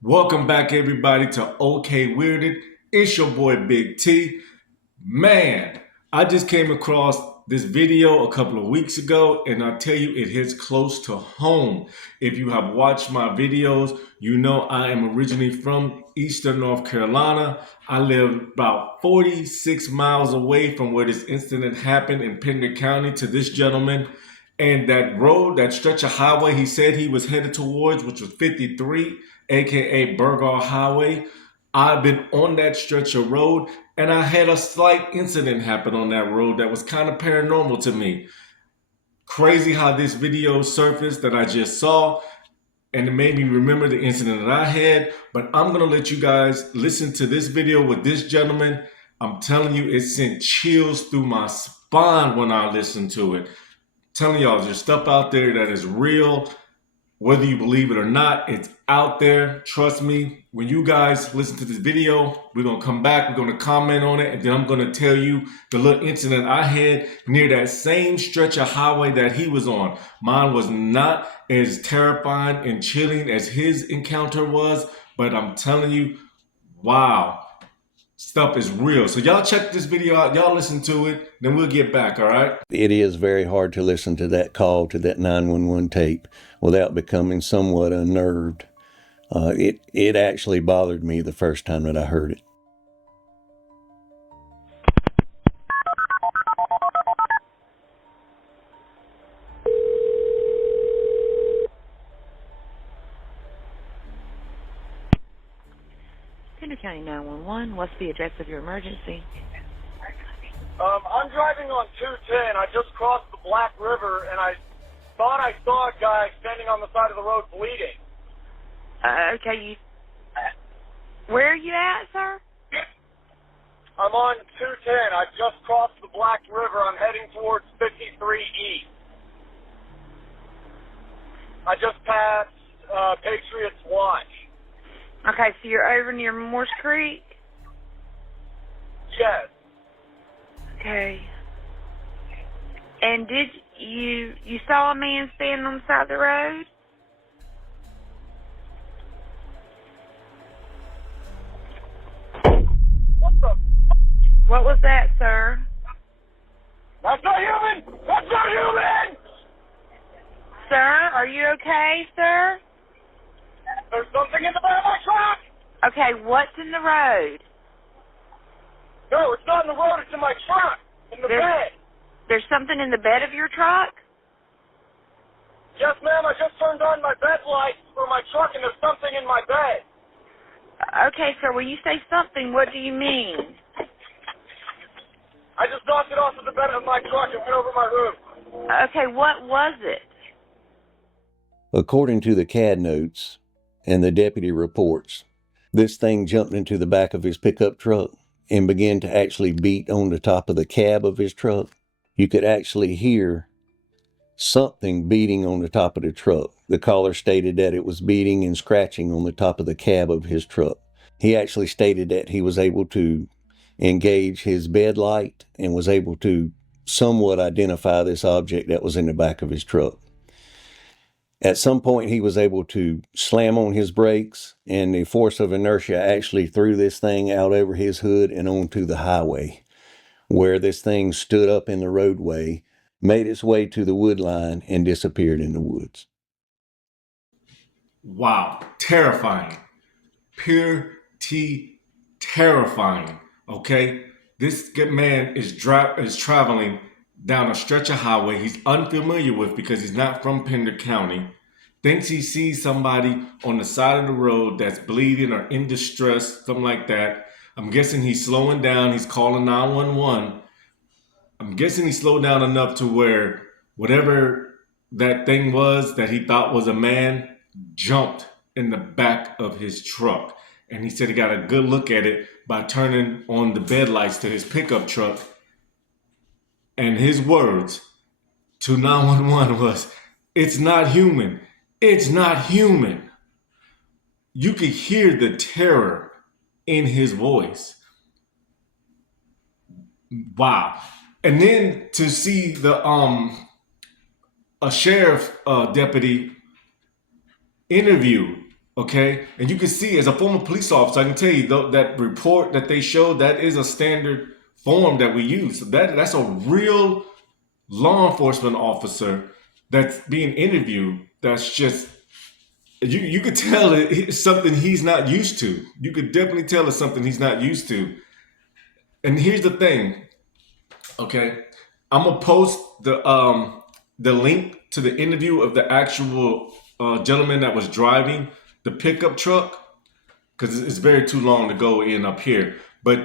Welcome back, everybody, to OK Weirded. It's your boy Big T. Man, I just came across this video a couple of weeks ago, and I tell you, it hits close to home. If you have watched my videos, you know I am originally from Eastern North Carolina. I live about 46 miles away from where this incident happened in Pender County to this gentleman. And that road, that stretch of highway he said he was headed towards, which was 53, aka Burgaw Highway. I've been on that stretch of road, and I had a slight incident happen on that road that was kind of paranormal to me. Crazy how this video surfaced that I just saw, and it made me remember the incident that I had. But I'm gonna let you guys listen to this video with this gentleman. I'm telling you, it sent chills through my spine when I listened to it. Telling y'all, there's stuff out there that is real. Whether you believe it or not, it's out there. Trust me, when you guys listen to this video, we're going to come back, we're going to comment on it, and then I'm going to tell you the little incident I had near that same stretch of highway that he was on. Mine was not as terrifying and chilling as his encounter was, but I'm telling you, wow, stuff is real. So y'all check this video out, y'all listen to it, then we'll get back, all right? It is very hard to listen to that call, to that 911 tape, without becoming somewhat unnerved. It actually bothered me the first time that I heard it. Pender County 911, what's the address of your emergency? I'm driving on 210. I just crossed the Black River, and I thought I saw a guy standing on the side of the road bleeding. Okay, where are you at, sir? I'm on 210. I just crossed the Black River. I'm heading towards 53 East. I just passed Patriots Watch. Okay, so you're over near Morse Creek? Yes. Okay. And did you saw a man standing on the side of the road? What the? What was that, sir? That's not human! That's not human! Sir, are you okay, sir? There's something in the bed of my truck! Okay, what's in the road? No, it's not in the road. It's in my truck. In the bed. There's something in the bed of your truck? Yes, ma'am. I just turned on my bed lights for my truck, and there's something in my bed. Okay, sir, when you say something, what do you mean? I just knocked it off of the bed of my truck and went over my roof. Okay, what was it? According to the CAD notes and the deputy reports, this thing jumped into the back of his pickup truck and began to actually beat on the top of the cab of his truck. You could actually hear something beating on the top of the truck. The caller stated that it was beating and scratching on the top of the cab of his truck. He actually stated that he was able to engage his bed light and was able to somewhat identify this object that was in the back of his truck. At some point, he was able to slam on his brakes, and the force of inertia actually threw this thing out over his hood and onto the highway, where this thing stood up in the roadway, made its way to the wood line, and disappeared in the woods. Wow, terrifying. Pure T terrifying. Okay? This good man is traveling down a stretch of highway he's unfamiliar with because he's not from Pender County. Thinks he sees somebody on the side of the road that's bleeding or in distress, something like that. I'm guessing he's slowing down. He's calling 911. I'm guessing he slowed down enough to where whatever that thing was that he thought was a man jumped in the back of his truck. And he said he got a good look at it by turning on the bed lights to his pickup truck. And his words to 911 was, "It's not human. It's not human." You could hear the terror in his voice. Wow. And then to see a sheriff deputy interview Okay, and you can see as a former police officer, I can tell you that report that they showed, that is a standard form that we use. So that's a real law enforcement officer that's being interviewed. That's just you could tell it's something he's not used to. You could definitely tell it's something he's not used to. And here's the thing, okay? I'm gonna post the link to the interview of the actual gentleman that was driving the pickup truck, because it's very too long to go in up here. But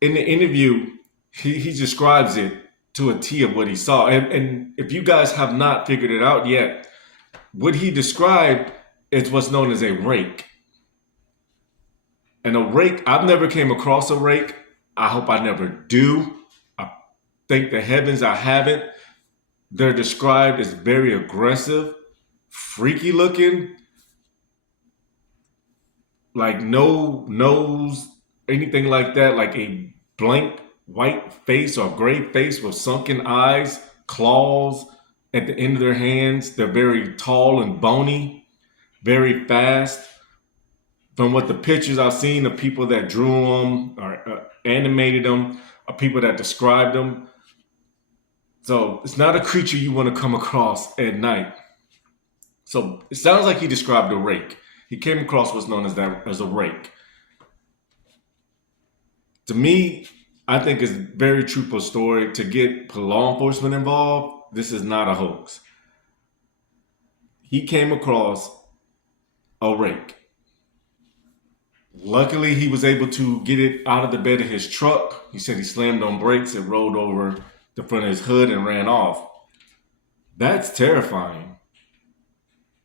in the interview, he describes it to a T of what he saw. And if you guys have not figured it out yet, what he described is what's known as a rake. And a rake, I've never came across a rake. I hope I never do. I thank the heavens I haven't. They're described as very aggressive, freaky looking, like no nose, anything like that, like a blank white face or gray face with sunken eyes, claws at the end of their hands. They're very tall and bony, very fast. From what the pictures I've seen of people that drew them or animated them, or people that described them. So it's not a creature you want to come across at night. So it sounds like he described a rake. He came across what's known as a rake. To me, I think it's a very truthful story. To get law enforcement involved, this is not a hoax. He came across a rake. Luckily, he was able to get it out of the bed of his truck. He said he slammed on brakes, it rolled over the front of his hood and ran off. That's terrifying.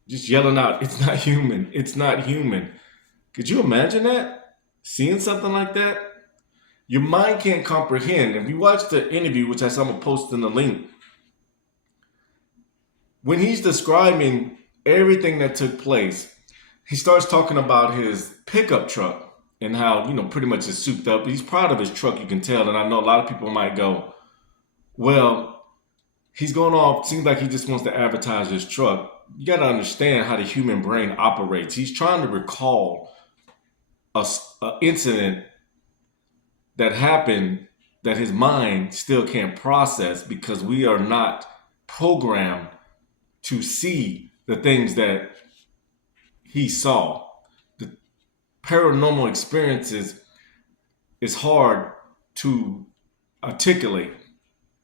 Just yelling out, "It's not human. It's not human." Could you imagine that? Seeing something like that? Your mind can't comprehend. If you watch the interview, which I'm going to post in the link, when he's describing everything that took place, he starts talking about his pickup truck and how, pretty much it's souped up. He's proud of his truck, you can tell. And I know a lot of people might go, well, he's going off, seems like he just wants to advertise his truck. You got to understand how the human brain operates. He's trying to recall an incident that happened that his mind still can't process, because we are not programmed to see the things that he saw. The paranormal experiences is hard to articulate.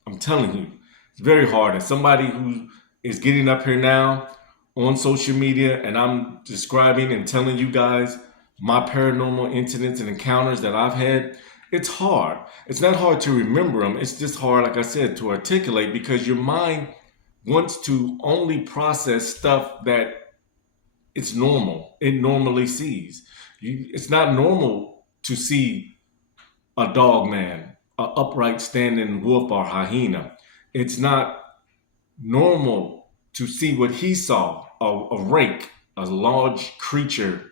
I'm telling you, it's very hard. As somebody who is getting up here now on social media, and I'm describing and telling you guys my paranormal incidents and encounters that I've had, it's hard. It's not hard to remember them. It's just hard, like I said, to articulate, because your mind wants to only process stuff that it's normal. It normally sees. It's not normal to see a dog man, an upright standing wolf or hyena. It's not normal to see what he saw, a rake, a large creature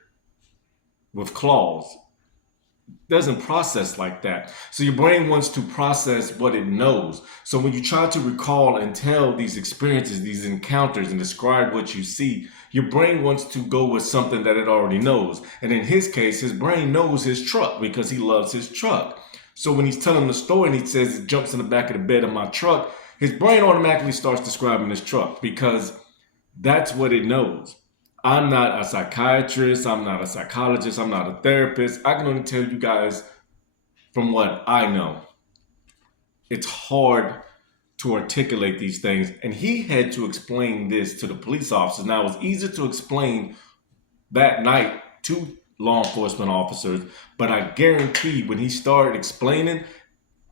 with claws. Doesn't process like that. So your brain wants to process what it knows. So when you try to recall and tell these experiences, these encounters, and describe what you see, your brain wants to go with something that it already knows. And in his case, his brain knows his truck because he loves his truck. So when he's telling the story and he says it jumps in the back of the bed of my truck, his brain automatically starts describing his truck because that's what it knows. I'm not a psychiatrist, I'm not a psychologist, I'm not a therapist. I can only tell you guys from what I know. It's hard to articulate these things. And he had to explain this to the police officers. Now, it was easy to explain that night to law enforcement officers, but I guarantee when he started explaining,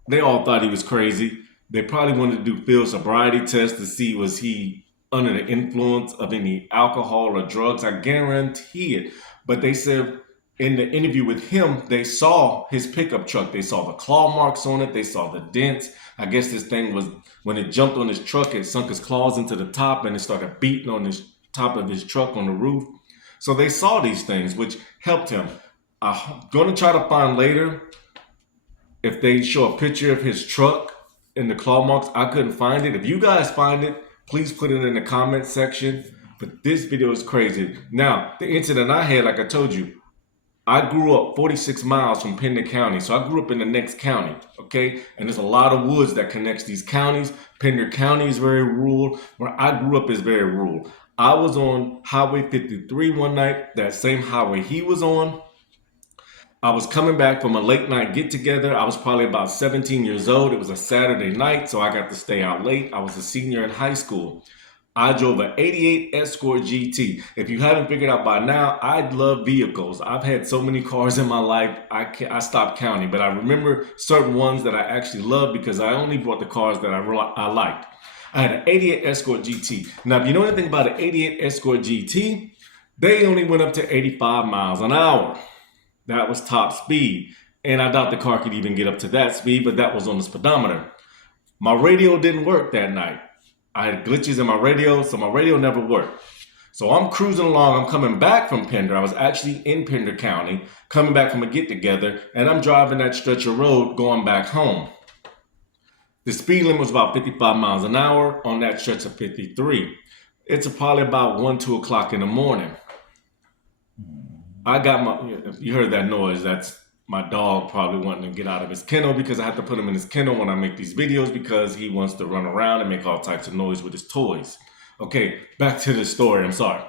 they all thought he was crazy. They probably wanted to do field sobriety tests to see was he under the influence of any alcohol or drugs. I guarantee it. But they said in the interview with him, they saw his pickup truck. They saw the claw marks on it. They saw the dents. I guess this thing was, when it jumped on his truck, it sunk his claws into the top and it started beating on his top of his truck on the roof. So they saw these things, which helped him. I'm going to try to find later if they show a picture of his truck and the claw marks. I couldn't find it. If you guys find it, please put it in the comment section. But this video is crazy. Now, the incident I had, like I told you, I grew up 46 miles from Pender County, so I grew up in the next county, okay? And there's a lot of woods that connects these counties. Pender County is very rural. Where I grew up is very rural. I was on Highway 53 one night, that same highway he was on. I was coming back from a late night get together. I was probably about 17 years old. It was a Saturday night, so I got to stay out late. I was a senior in high school. I drove an 88 Escort GT. If you haven't figured out by now, I love vehicles. I've had so many cars in my life, I stopped counting. But I remember certain ones that I actually loved because I only bought the cars that I liked. I had an 88 Escort GT. Now, if you know anything about an 88 Escort GT, they only went up to 85 miles an hour. That was top speed. And I doubt the car could even get up to that speed, but that was on the speedometer. My radio didn't work that night. I had glitches in my radio, so my radio never worked. So I'm cruising along. I'm coming back from Pender. I was actually in Pender County, coming back from a get-together, and I'm driving that stretch of road going back home. The speed limit was about 55 miles an hour on that stretch of 53. It's probably about 1, 2 o'clock in the morning. I got my, if you heard that noise, that's my dog probably wanting to get out of his kennel because I have to put him in his kennel when I make these videos because he wants to run around and make all types of noise with his toys. Okay, back to the story, I'm sorry.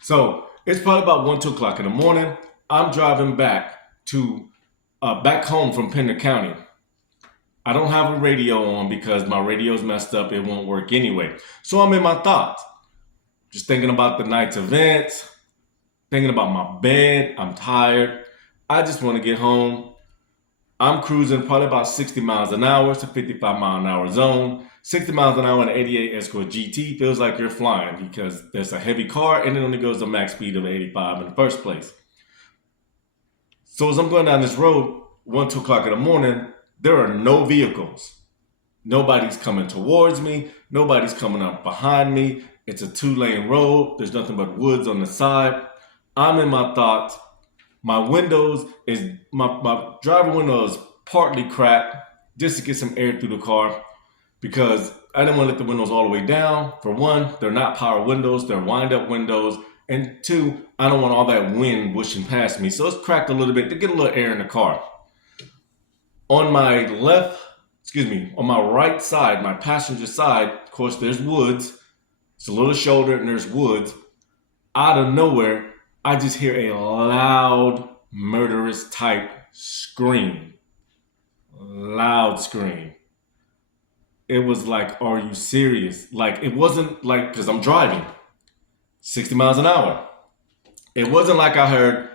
So it's probably about 1, 2 o'clock in the morning. I'm driving back home from Pender County. I don't have a radio on because my radio's messed up. It won't work anyway. So I'm in my thoughts, just thinking about the night's events, thinking about my bed. I'm tired. I just want to get home. I'm cruising probably about 60 miles an hour. It's a 55 mile an hour zone. 60 miles an hour in an 88 Escort GT feels like you're flying because there's a heavy car and it only goes to max speed of 85 in the first place. So as I'm going down this road, 1, 2 o'clock in the morning, there are no vehicles. Nobody's coming towards me. Nobody's coming up behind me. It's a 2-lane road. There's nothing but woods on the side. I'm in my thoughts. My driver window is partly cracked just to get some air through the car because I didn't want to let the windows all the way down. For one, they're not power windows, they're wind-up windows. And two, I don't want all that wind whooshing past me. So it's cracked a little bit to get a little air in the car. On my right side, my passenger side, of course, there's woods. It's a little shoulder and there's woods. Out of nowhere, I just hear a loud, murderous type scream. Loud scream. It was like, are you serious? Like, it wasn't like, because I'm driving 60 miles an hour. It wasn't like I heard,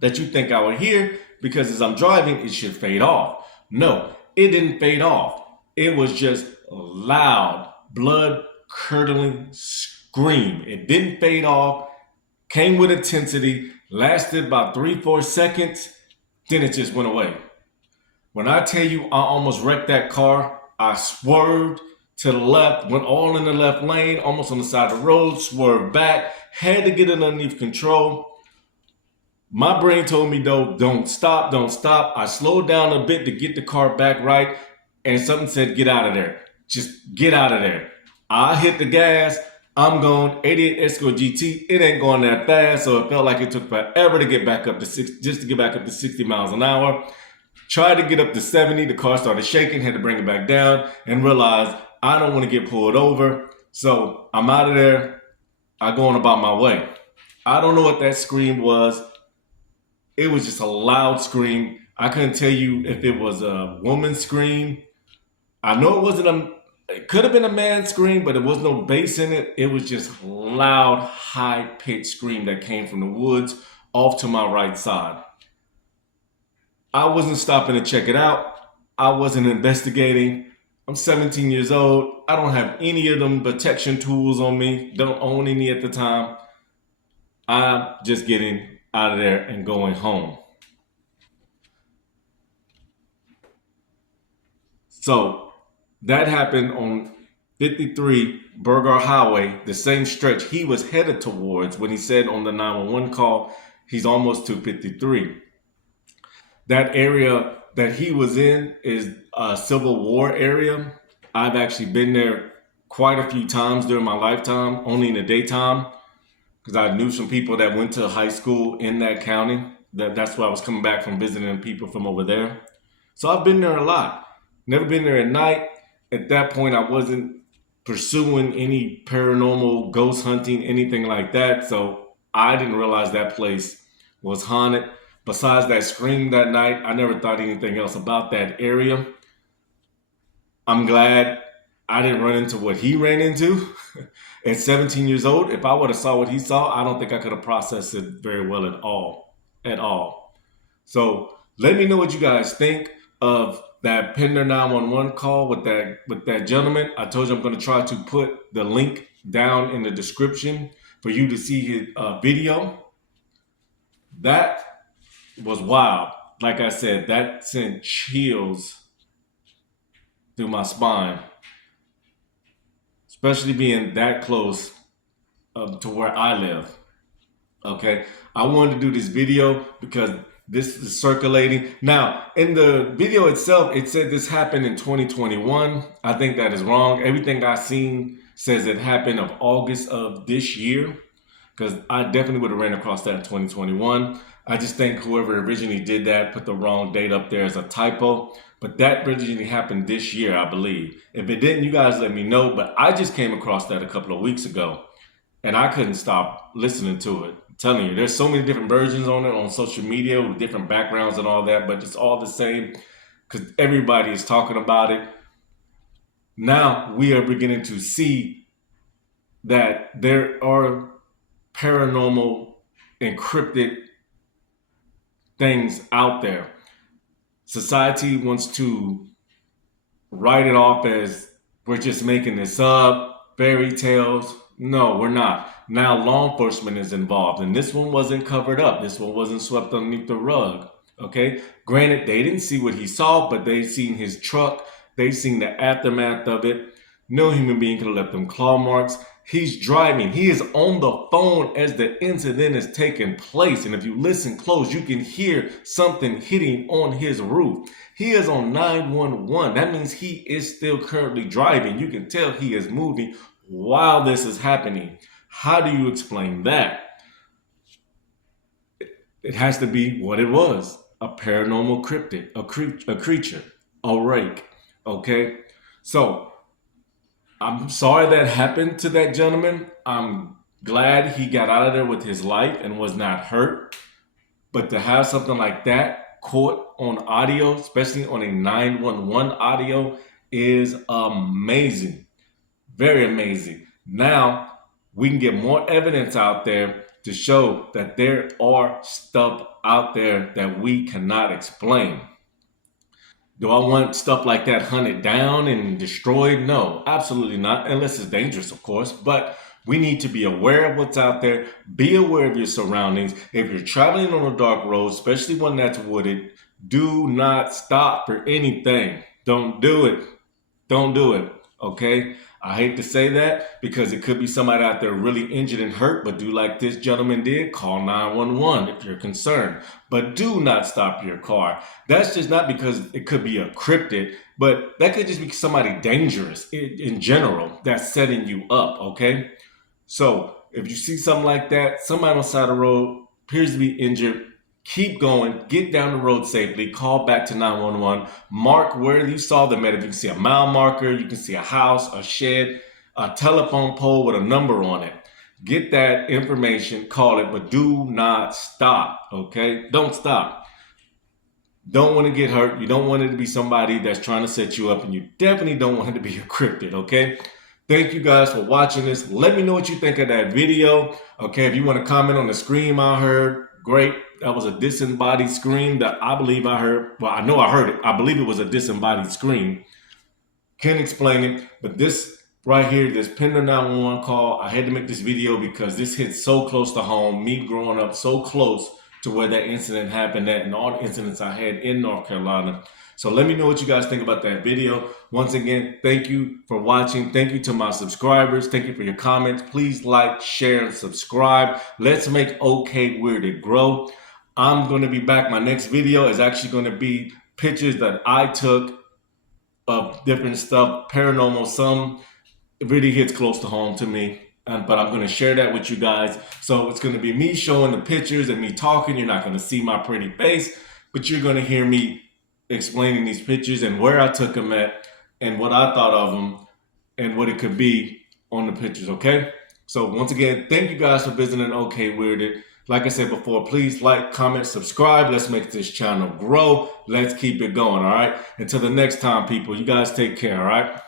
that you think I would hear, because as I'm driving, it should fade off. No, it didn't fade off. It was just loud, blood-curdling scream. It didn't fade off, came with intensity, lasted about 3-4 seconds, then it just went away. When I tell you I almost wrecked that car, I swerved to the left, went all in the left lane, almost on the side of the road, swerved back, had to get it underneath control. My brain told me though, don't stop. I slowed down a bit to get the car back right, and something said, get out of there. Just get out of there. I hit the gas. I'm going 88 Escort GT. It ain't going that fast, so it felt like it took forever to get back up to 60 miles an hour. Tried to get up to 70. The car started shaking. Had to bring it back down and realized I don't want to get pulled over. So I'm out of there. I go on about my way. I don't know what that scream was. It was just a loud scream. I couldn't tell you if it was a woman's scream. I know it could have been a man's scream, but there was no bass in it. It was just loud, high-pitched scream that came from the woods off to my right side. I wasn't stopping to check it out. I wasn't investigating. I'm 17 years old. I don't have any of them protection tools on me. Don't own any at the time. I'm just getting out of there and going home. So that happened on 53 Burgar Highway, the same stretch he was headed towards when he said on the 911 call, he's almost to 53. That area that he was in is a Civil War area. I've actually been there quite a few times during my lifetime, only in the daytime, because I knew some people that went to high school in that county. That's why I was coming back from visiting people from over there. So I've been there a lot. Never been there at night. At that point, I wasn't pursuing any paranormal ghost hunting, anything like that. So I didn't realize that place was haunted. Besides that scream that night, I never thought anything else about that area. I'm glad I didn't run into what he ran into. At 17 years old, if I would have saw what he saw, I don't think I could have processed it very well at all. At all. So let me know what you guys think of that Pender 911 call with that gentleman. I told you I'm going to try to put the link down in the description for you to see his video. That was wild. Like I said, that sent chills through my spine, especially being that close to where I live. Okay, I wanted to do this video because this is circulating. Now, in the video itself, it said this happened in 2021. I think that is wrong. Everything I've seen says it happened of August of this year, because I definitely would have ran across that in 2021. I just think whoever originally did that put the wrong date up there as a typo. But that originally happened this year, I believe. If it didn't, you guys let me know. But I just came across that a couple of weeks ago, and I couldn't stop listening to it. I'm telling you, there's so many different versions on it on social media with different backgrounds and all that, but it's all the same because everybody is talking about it. Now we are beginning to see that there are paranormal encrypted things out there. Society wants to write it off as we're just making this up, fairy tales. No, we're not. Now law enforcement is involved, and this one wasn't covered up. This one wasn't swept underneath the rug. Okay? Granted, they didn't see what he saw, but they seen his truck. They seen the aftermath of it. No human being could have left them claw marks. He's driving. He is on the phone as the incident is taking place. And if you listen close, you can hear something hitting on his roof. He is on 911. That means he is still currently driving. You can tell he is moving while this is happening. How do you explain that? It has to be what it was. A paranormal cryptid, a creature, a rake. Okay? So, I'm sorry that happened to that gentleman. I'm glad he got out of there with his life and was not hurt. But to have something like that caught on audio, especially on a 911 audio, is amazing. Very amazing. Now we can get more evidence out there to show that there are stuff out there that we cannot explain. Do I want stuff like that hunted down and destroyed? No, absolutely not, unless it's dangerous, of course. But we need to be aware of what's out there. Be aware of your surroundings. If you're traveling on a dark road, especially one that's wooded, do not stop for anything. Don't do it. Don't do it. Okay? I hate to say that because it could be somebody out there really injured and hurt, but do like this gentleman did, call 911 if you're concerned. But do not stop your car. That's just not because it could be a cryptid, but that could just be somebody dangerous in general that's setting you up, okay? So if you see something like that, somebody on the side of the road appears to be injured, keep going, get down the road safely, call back to 911, mark where you saw them at. If you can see a mile marker, you can see a house, a shed, a telephone pole with a number on it. Get that information, call it, but do not stop, okay? Don't stop. Don't want to get hurt. You don't want it to be somebody that's trying to set you up, and you definitely don't want it to be a cryptid, okay? Thank you guys for watching this. Let me know what you think of that video, okay? If you want to comment on the scream I heard, great. That was a disembodied scream that I believe I heard. Well, I know I heard it. I believe it was a disembodied scream. Can't explain it, but this right here, this Pender 911 call, I had to make this video because this hits so close to home. Me growing up so close to where that incident happened at and all the incidents I had in North Carolina. So let me know what you guys think about that video. Once again, thank you for watching. Thank you to my subscribers. Thank you for your comments. Please like, share, and subscribe. Let's make OK Weirded grow. I'm going to be back. My next video is actually going to be pictures that I took of different stuff, paranormal, some it really hits close to home to me. But I'm going to share that with you guys. So it's going to be me showing the pictures and me talking. You're not going to see my pretty face, but you're going to hear me explaining these pictures and where I took them at and what I thought of them and what it could be on the pictures, okay? So once again, thank you guys for visiting OK Weirded. Like I said before, please like, comment, subscribe. Let's make this channel grow. Let's keep it going, all right? Until the next time, people, you guys take care, all right?